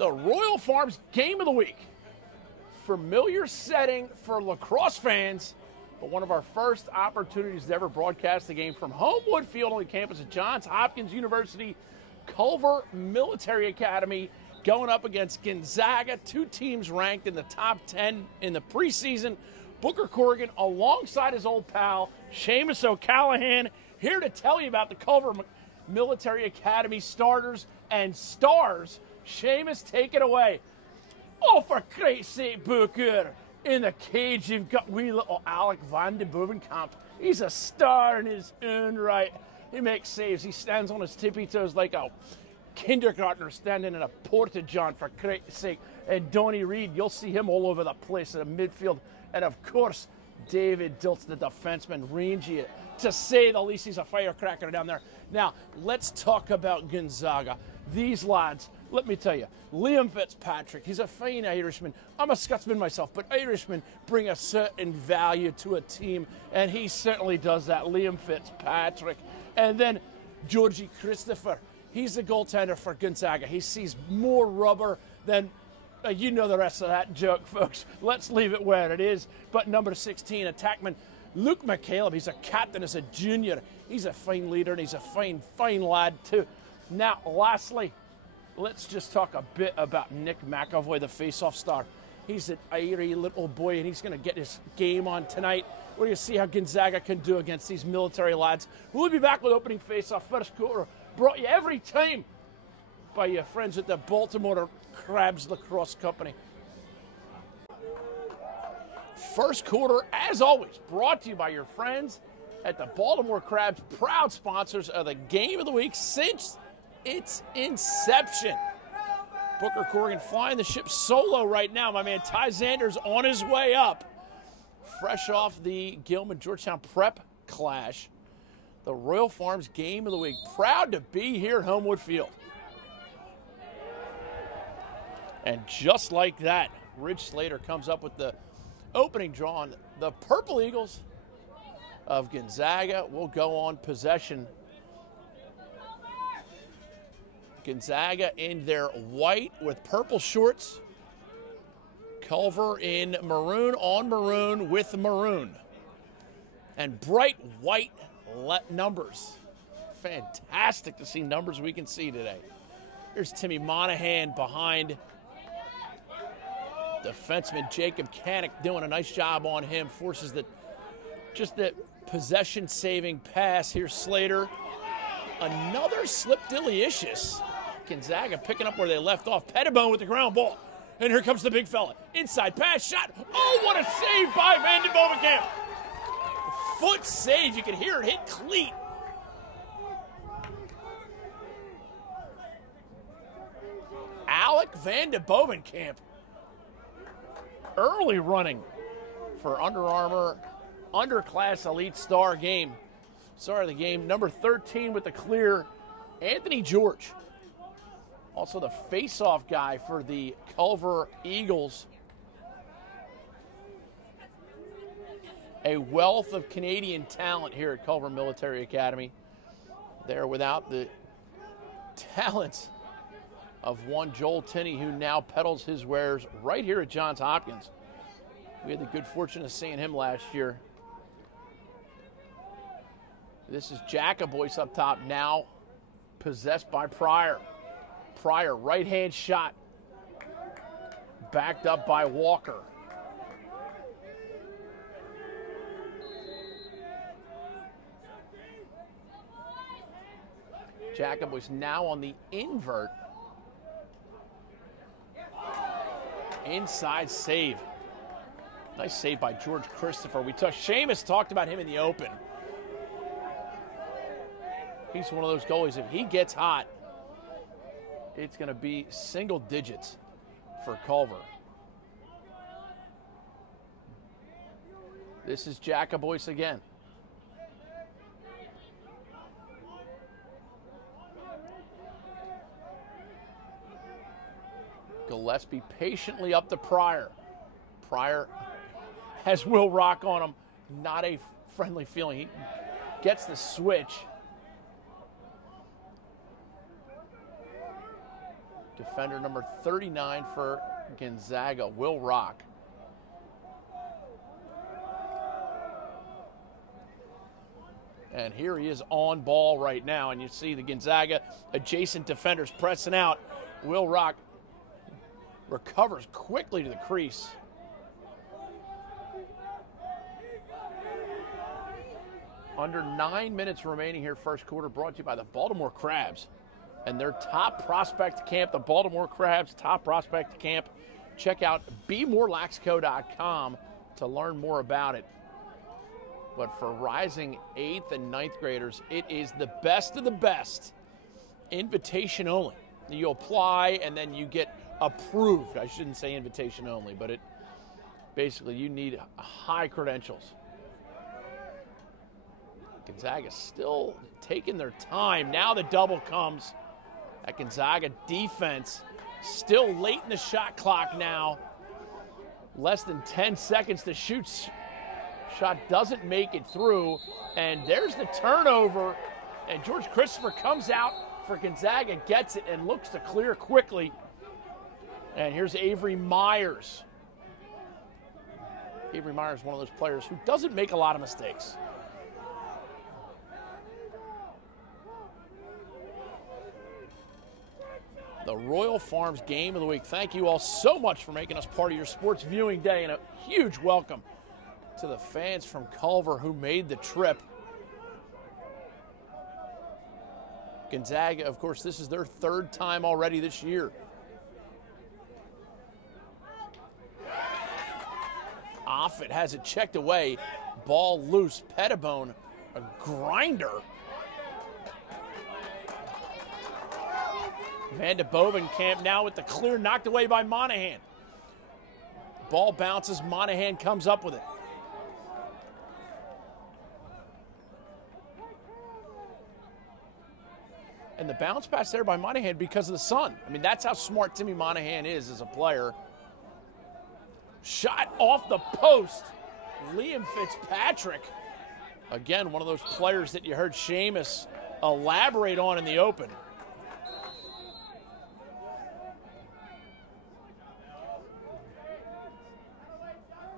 The Royal Farms Game of the Week. Familiar setting for lacrosse fans, but one of our first opportunities to ever broadcast the game from Homewood Field on the campus of Johns Hopkins University, Culver Military Academy, going up against Gonzaga, two teams ranked in the top 10 in the preseason. Booker Corrigan alongside his old pal, Seamus O'Callahan, here to tell you about the Culver Military Academy starters and stars. Seamus, take it away. Oh, for Christ's sake, Booker. In the cage, you've got wee little Alec Van de Bovenkamp. He's a star in his own right. He makes saves. He stands on his tippy toes like a kindergartner standing in a porta-john, for Christ's sake. And Donnie Reed, you'll see him all over the place in the midfield. And, of course, David Diltz, the defenseman, rangy, to say the least. He's a firecracker down there. Now, let's talk about Gonzaga. These lads, let me tell you, Liam Fitzpatrick, he's a fine Irishman. I'm a Scotsman myself, but Irishmen bring a certain value to a team, and he certainly does that, Liam Fitzpatrick. And then Georgie Christopher, he's the goaltender for Gonzaga. He sees more rubber than, you know the rest of that joke, folks. Let's leave it where it is. But number 16, attackman Luke McCaleb, he's a captain as a junior. He's a fine leader, and he's a fine lad, too. Now, lastly, let's just talk a bit about Nick McAvoy, the face-off star. He's an airy little boy, and he's going to get his game on tonight. We're going to see how Gonzaga can do against these military lads. We'll be back with opening face-off first quarter, brought you every time by your friends at the Baltimore Crabs Lacrosse Company. First quarter, as always, brought to you by your friends at the Baltimore Crabs, proud sponsors of the Game of the Week since its inception. Booker Corrigan flying the ship solo right now. My man Ty Zander's on his way up. Fresh off the Gilman-Georgetown prep clash. The Royal Farms Game of the Week. Proud to be here at Homewood Field. And just like that, Ridge Slater comes up with the opening draw on the Purple Eagles of Gonzaga. Will go on possession. Gonzaga in their white with purple shorts. Culver in maroon on maroon with maroon. And bright white numbers. Fantastic to see numbers we can see today. Here's Timmy Monahan behind defenseman Jacob Canick, doing a nice job on him. Forces the possession-saving pass. Here's Slater. Another slip delicious. Gonzaga picking up where they left off. Pettibone with the ground ball. And here comes the big fella. Inside pass, shot. Oh, what a save by Van de Bovenkamp. Foot save. You can hear it hit cleat. Alec Van de Bovenkamp. Early running for Under Armour Underclass Elite Star game. Sorry, the game. Number 13 with the clear, Anthony George. Also the face-off guy for the Culver Eagles. A wealth of Canadian talent here at Culver Military Academy. They're without the talents of one Joel Tinney, who now peddles his wares right here at Johns Hopkins. We had the good fortune of seeing him last year. This is Jacoboyce up top, now possessed by Pryor. Pryor, right-hand shot, backed up by Walker. Jacoboyce now on the invert. Inside save. Nice save by George Christopher. Seamus talked about him in the open. He's one of those goalies, if he gets hot, it's going to be single digits for Culver. This is Jacoboyce again. Gillespie patiently up to Pryor. Pryor has Will Rock on him. Not a friendly feeling. He gets the switch. Defender number 39 for Gonzaga, Will Rock. And here he is on ball right now, and you see the Gonzaga adjacent defenders pressing out. Will Rock recovers quickly to the crease. Under 9 minutes remaining here, first quarter, brought to you by the Baltimore Crabs and their top prospect camp, the Baltimore Crabs top prospect camp. Check out bmorelaxco.com to learn more about it. But for rising 8th and 9th graders, it is the best of the best. Invitation only. You apply and then you get approved. I shouldn't say invitation only, but it basically you need high credentials. Gonzaga still taking their time. Now the double comes. That Gonzaga defense still late in the shot clock now. Less than 10 seconds to shoot. Shot doesn't make it through. And there's the turnover. And George Christopher comes out for Gonzaga, gets it, and looks to clear quickly. And here's Avery Myers. Avery Myers is one of those players who doesn't make a lot of mistakes. The Royal Farms Game of the Week. Thank you all so much for making us part of your sports viewing day, and a huge welcome to the fans from Culver who made the trip. Gonzaga, of course, this is their third time already this year. Offit has it checked away. Ball loose. Pettibone, a grinder. Van de Bovenkamp now with the clear, knocked away by Monahan. Ball bounces, Monahan comes up with it. And the bounce pass there by Monahan because of the sun. I mean, that's how smart Timmy Monahan is as a player. Shot off the post. Liam Fitzpatrick. Again, one of those players that you heard Seamus elaborate on in the open.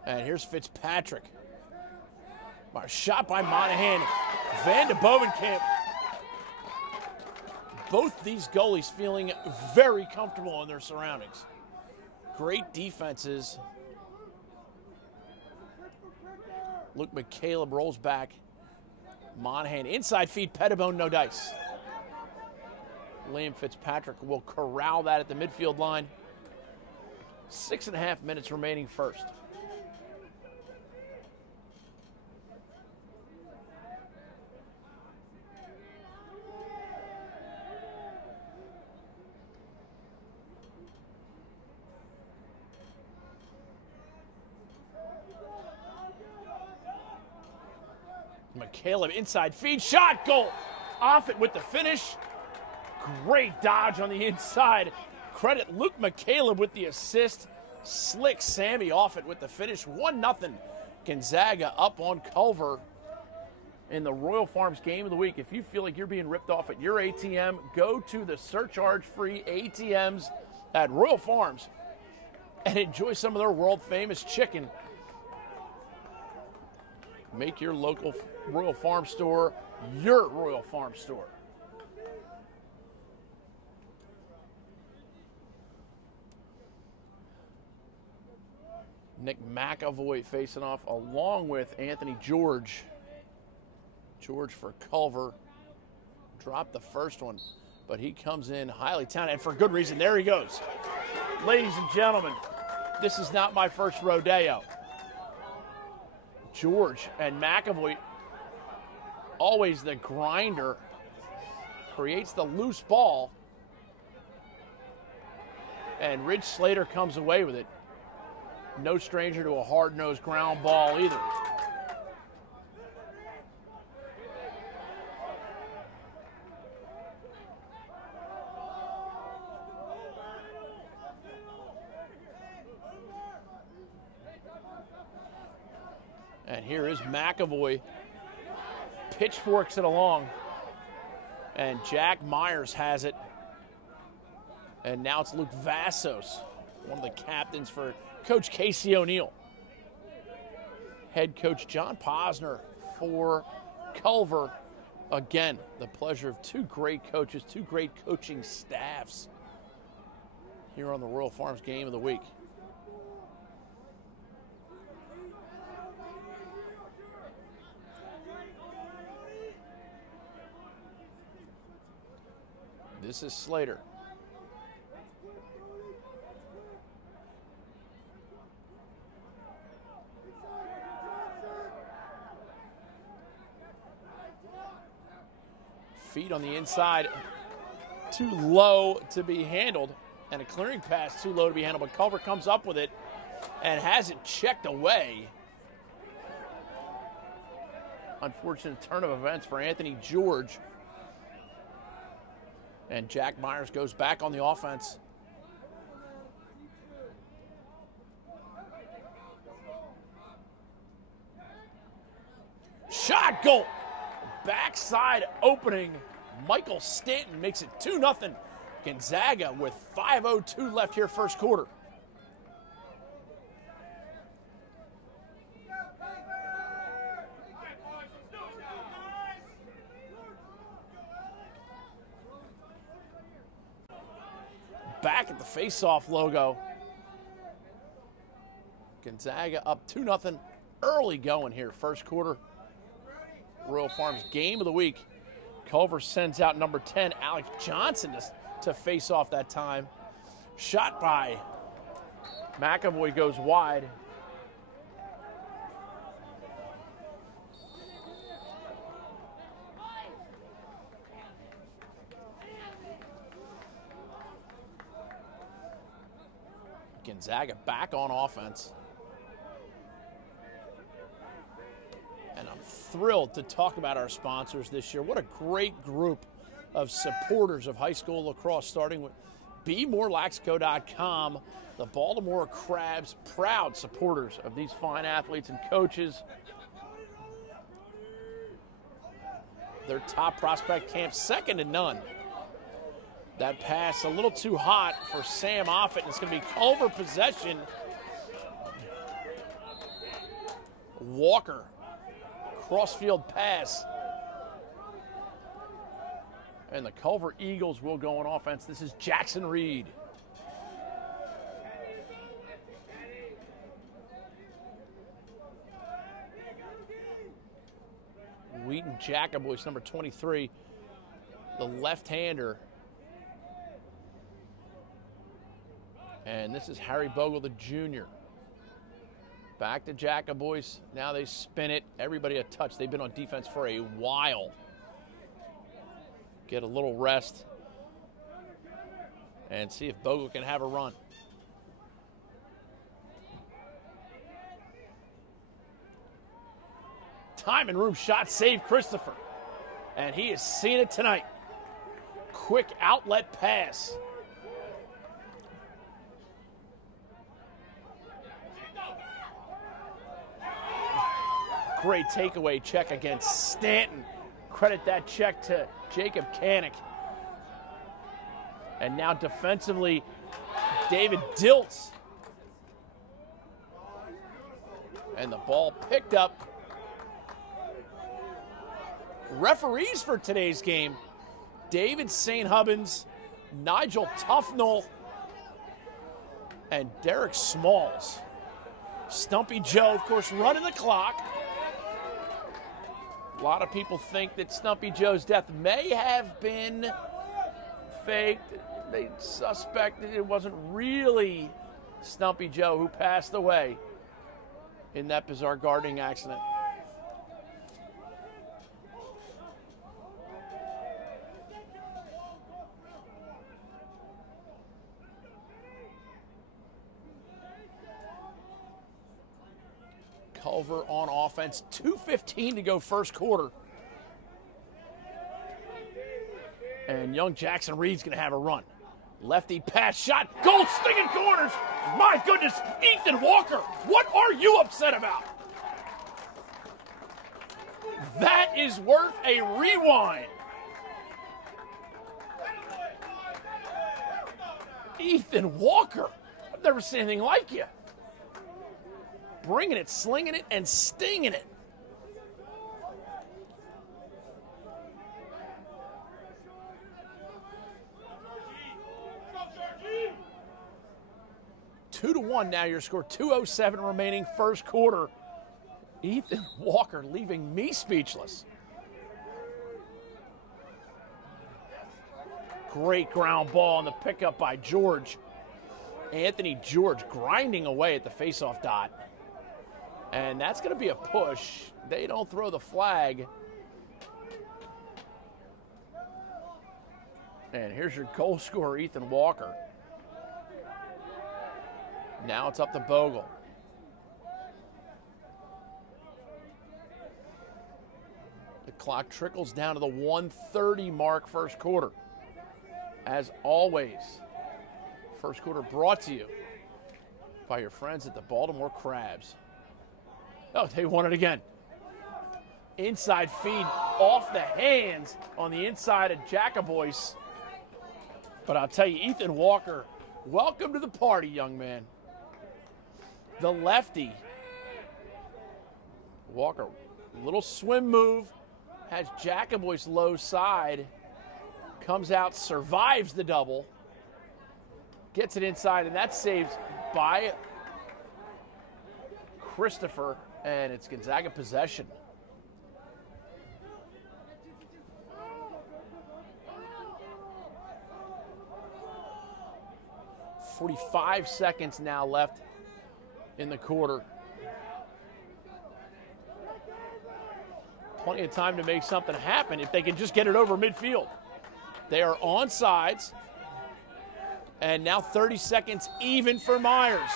And here's Fitzpatrick. Shot by Monahan. Van de Bovenkamp. Both these goalies feeling very comfortable in their surroundings. Great defenses. Luke McCaleb rolls back. Monahan inside feed. Pettibone, no dice. Liam Fitzpatrick will corral that at the midfield line. 6.5 minutes remaining first. McCaleb inside feed, shot, goal. Offit with the finish. Great dodge on the inside. Credit Luke McCaleb with the assist. Slick Sammy Offit with the finish. 1-0 Gonzaga up on Culver in the Royal Farms Game of the Week. If you feel like you're being ripped off at your ATM, go to the surcharge-free ATMs at Royal Farms and enjoy some of their world-famous chicken. Make your local Royal Farm store your Royal Farm store. Nick McAvoy facing off along with Anthony George. George for Culver. Dropped the first one, but he comes in highly talented, and for good reason. There he goes. Ladies and gentlemen, this is not my first rodeo. George and McAvoy, always the grinder, creates the loose ball, and Ridge Slater comes away with it. No stranger to a hard-nosed ground ball either. And here is McAvoy. Pitchforks it along. And Jack Myers has it. And now it's Luke Vassos, one of the captains for Coach Casey O'Neill. Head coach John Posner for Culver. Again, the pleasure of two great coaches, two great coaching staffs here on the Royal Farms Game of the Week. This is Slater. Feet on the inside, too low to be handled, and a clearing pass too low to be handled, but Culver comes up with it and has it checked away. Unfortunate turn of events for Anthony George. And Jack Myers goes back on the offense. Shot, goal. Backside opening. Michael Stanton makes it 2-0. Gonzaga with 5:02 left here first quarter. Back at the face-off logo. Gonzaga up 2-0. Early going here, first quarter. Royal Farms Game of the Week. Culver sends out number 10, Alex Johnson, to face off that time. Shot by McAvoy goes wide. Gonzaga back on offense. And I'm thrilled to talk about our sponsors this year. What a great group of supporters of high school lacrosse, starting with BeMoreLaxco.com. The Baltimore Crabs, proud supporters of these fine athletes and coaches. Their top prospect camp, second to none. That pass a little too hot for Sam Offit, and it's going to be Culver possession. Walker, crossfield pass. And the Culver Eagles will go on offense. This is Jackson Reed. Wheaton Jacoboyce, number 23, the left-hander. And this is Harry Bogle, the junior. Back to Jacoboyce. Now they spin it. Everybody a touch. They've been on defense for a while. Get a little rest and see if Bogle can have a run. Time and room shot, save Christopher. And he has seen it tonight. Quick outlet pass. Great takeaway check against Stanton. Credit that check to Jacob Kanik. And now defensively, David Diltz. And the ball picked up. Referees for today's game, David St. Hubbins, Nigel Tufnell, and Derek Smalls. Stumpy Joe, of course, running the clock. A lot of people think that Stumpy Joe's death may have been faked. They suspected it wasn't really Stumpy Joe who passed away in that bizarre gardening accident. Culver on offense, 2:15 to go first quarter. And young Jackson Reed's going to have a run. Lefty pass shot, goal stinging corners. My goodness, Ethan Walker, what are you upset about? That is worth a rewind. Ethan Walker. I've never seen anything like you. Bringing it, slinging it, and stinging it. Two to one now, your score. 2:07 remaining, first quarter. Ethan Walker leaving me speechless. Great ground ball on the pickup by George. Anthony George grinding away at the faceoff dot. And that's going to be a push. They don't throw the flag. And here's your goal scorer, Ethan Walker. Now it's up to Bogle. The clock trickles down to the 1:30 mark, first quarter. As always, first quarter brought to you by your friends at the Baltimore Crabs. Oh, they won it again. Inside feed off the hands on the inside of Jacobois. But I'll tell you, Ethan Walker, welcome to the party, young man. The lefty. Walker, little swim move, has Jacobois low side, comes out, survives the double, gets it inside, and that's saved by Christopher, and it's Gonzaga possession. .45 seconds now left in the quarter. Plenty of time to make something happen if they can just get it over midfield. They are on sides. And now 30 seconds even for Myers.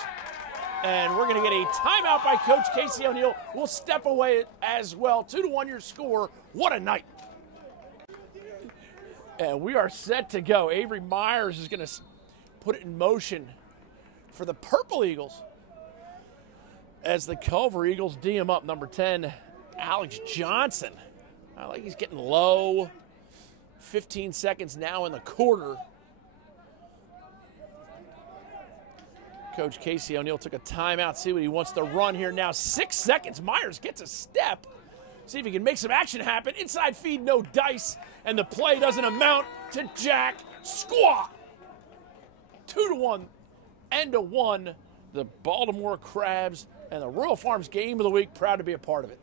And we're going to get a timeout by Coach Casey O'Neill. We'll step away as well. 2-1 your score. What a night. And we are set to go. Avery Myers is going to put it in motion for the Purple Eagles as the Culver Eagles D him up. Number 10, Alex Johnson. I like he's getting low. 15 seconds now in the quarter. Coach Casey O'Neill took a timeout, see what he wants to run here now. 6 seconds, Myers gets a step. See if he can make some action happen. Inside feed, no dice, and the play doesn't amount to jack squat. 2-1, end of one. The Baltimore Crabs and the Royal Farms game of the week, proud to be a part of it.